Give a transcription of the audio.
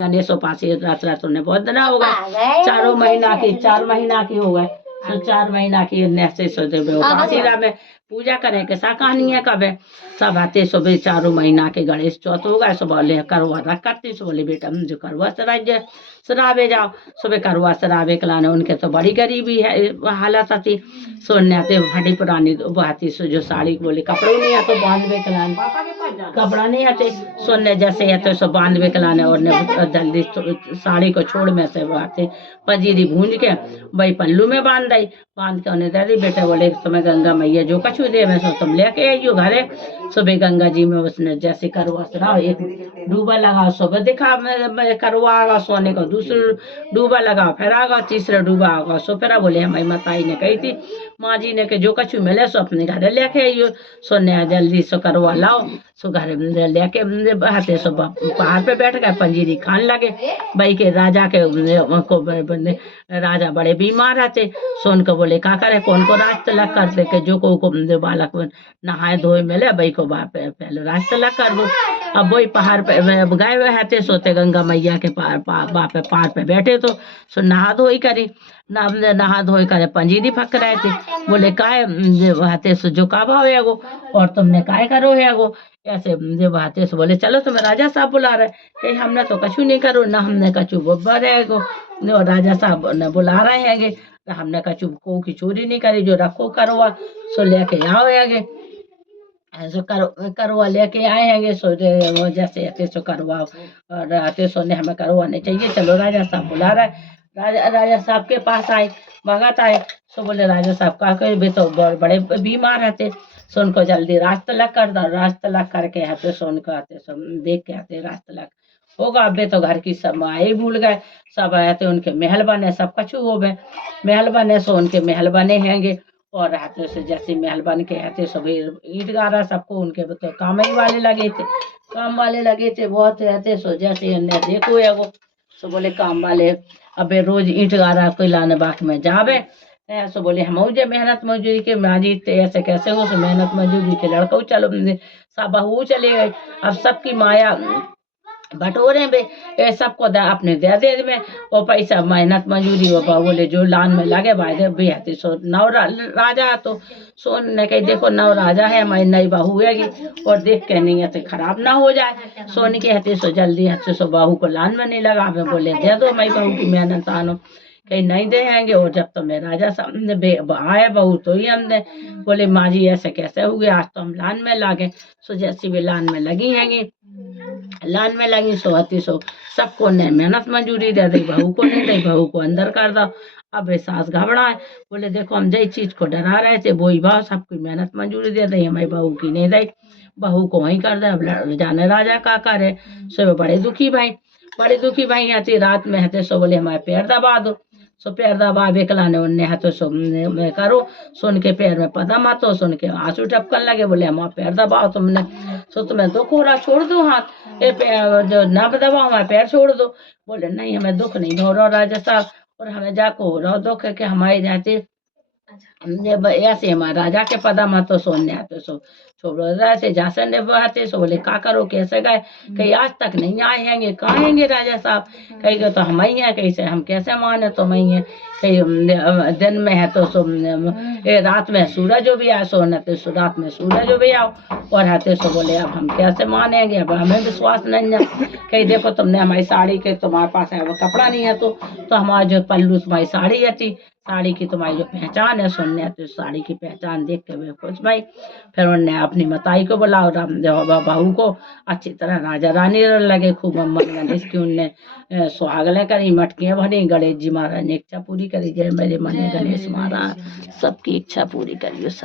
गणेश पासी रात रात ने बहुत दिन हो गए, 4 महीना की 4 महीना की हो गए, तो 4 महीना की नैसे सो पासीरा में पूजा करें के सा कहानी है कब है सब आते सुबह 4 महीना के गणेश चौथ हो गए, सुबह ले करवा रख करती, सुबह बोले बेटा मुझे करवा सराबे जाओ, सुबह करवा सराबे कलाने उनके तो बड़ी गरीबी है हालत आती, सोने फटी पुरानी बहाती जो साड़ी बोले कपड़े नहीं आते बांधवे कलाने, कपड़ा नहीं आते सोने जैसे आते सो बांधवे कलाने और जल्दी साड़ी को छोड़ में से आते पंजीरी भूंज के भाई पल्लू में बांध दी, बांध के उन्हें दे दी। बेटे बोले तुम्हें गंगा मैया जो कछु दे मैं सो तुम लेके आइयो घरे। सुबह गंगा जी में उसने जैसे करवा सरा एक डूबा लगाओ, सुबह दिखा करवा आगा सोने को, दूसरा डूबा लगाओ फिर आगा, तीसरा डूबा आगा सो फिर बोले हमारी माताई ने कही थी माँ जी ने कि जो कछु मिले सो अपने घर लेके आइयो, सोने जल्दी सो करवा लाओ, सो घर लेके हाथे सो पहाड़ पे बैठ गए पंजीरी खान लगे। भाई के राजा के को राजा बड़े बीमार रहते, सोन को बोले का करे कौन को राज तलक कर दे के जो को बालक नहाए धोए मिले भाई को बाप पहले राज तलक कर दो। अब वही पहाड़ पे गए हुए रहते सोते गंगा मैया के बाप पहाड़ पे बैठे तो सो नहा धोई करी, नहा धोई करे पंजीरी फक रहे थे, बोले काय हाथे से जो का भाव है वो और तुमने काय करो है वो ऐसे हाथे से बोले चलो तुम्हें राजा साहब बुला रहे, कहीं हमने तो कछु नहीं करो ना हमने कछु बब्बर है राजा साहब ने बुला रहे हैं तो हमने कछु को की चोरी नहीं करी, जो रखो करवा सो लेके आओ है सो करवा लेके आए हैं सो जैसे आते सो करवाओ और आते सो ने हमें करवाने चाहिए, चलो राजा साहब बुला रहा है। राजा साहब के पास आए भगत आए सो बोले राजा साहब का कहे तो बड़े बीमार रहते सो उनको जल्दी राज तलक कर दो, राज तलक करके आते सो उनको आते सो देख के आते राज तलक होगा। अब तो घर की सब माए भूल गए, सब आते उनके महल बने सब कछु हो गए, महल बने सो उनके महल बने हैंगे और हाथों से जैसे महल बन के आते सब ईट गारा सबको उनके तो काम ही वाले लगे थे, काम वाले लगे थे बहुत रहते सो जैसे देखो है वो सो बोले काम वाले अब रोज ईट गारा कोई लाने बाक में जावे सो बोले हम जे मेहनत मजदूरी के माजी ऐसे कैसे हो सो मेहनत मजदूरी के लड़का चलो सब बहू चले गए। अब सबकी माया बटोरे बे ये सबको अपने दे में वो पैसा मेहनत मजदूरी वो बोले जो लान में लगे भाई दे बेहती सो नौ राजा तो सोन ने कही देखो नौ राजा है हमारी नई बहू है और देख के नहीं है खराब ना हो जाए, सोन के हती सो जल्दी हथे सो बहू को लान में नहीं लगा बोले दे दो मई बहू की मेहनत आनो, कहीं नहीं देंगे और जब तो मैं राजा सामने आए बहू तो ही हमने बोले माँ जी ऐसे कैसे हुए आज तो हम लान में लागे सो जैसी भी लान में लगी हैंगी, लान में लगी सो हती सो सबको ने मेहनत मंजूरी दे दी, बहू को नहीं दी, बहू को अंदर कर दो। अब सास घबराए बोले देखो हम जई चीज को डरा रहे थे वही भाव सबकी मेहनत मंजूरी दे दी हमारी बहू की नहीं दी, बहू को वहीं कर दे। अब जाने राजा का करे सो बड़े दुखी भाई, बड़े दुखी भाई आती रात में हते सो बोले हमारे पैर दबा दो सो पैर दबा बेकलाने उनने हाथों सो करो सुन के पैर में पदम आतो सुन के आंसू टपकन लगे, बोले हम पैर दबाओ तुमने सो तुम्हें दुख हो रहा छोड़ दो हाथ ये पैर जो न दबाओ हमारे पैर छोड़ दो, बोले नहीं हमें दुख नहीं हो रहा राजा साहब और हमें जाको हो रहा दुख है कि हमारी जाती ऐसे हमारे राजा के पदम आतो सोने आते सो छोड़ो ऐसे झांसन आते सो बोले का करो कैसे गए, कहीं आज तक नहीं आए हैंगे कहाँ हैंगे राजा साहब, कहीं के तो हम ही हैं कैसे हम कैसे माने तो मैं है, कहीं दिन में है तो सो रात में सूरज भी आए सो नते रात में सूरज भी आओ और आते सो बोले अब हम कैसे मानेंगे अब हमें विश्वास नहीं है, कहीं देखो तुमने हमारी साड़ी के तुम्हारे पास है वो कपड़ा नहीं है तो हमारा जो पल्लू तुम्हारी साड़ी आती साड़ी की तुम्हारी जो पहचान है सुनने तो साड़ी की पहचान देख के वे खुश भाई। फिर उन्होंने अपनी मताई को बुलाओ रामदेव बहू को अच्छी तरह राजा रानी लगे खूब मन गणेश की उनने सुहागलें करी मटकियाँ भरी गणेश जी महाराज ने इच्छा पूरी करी जय मेरे मन गणेश महाराज सबकी इच्छा पूरी करियो सब।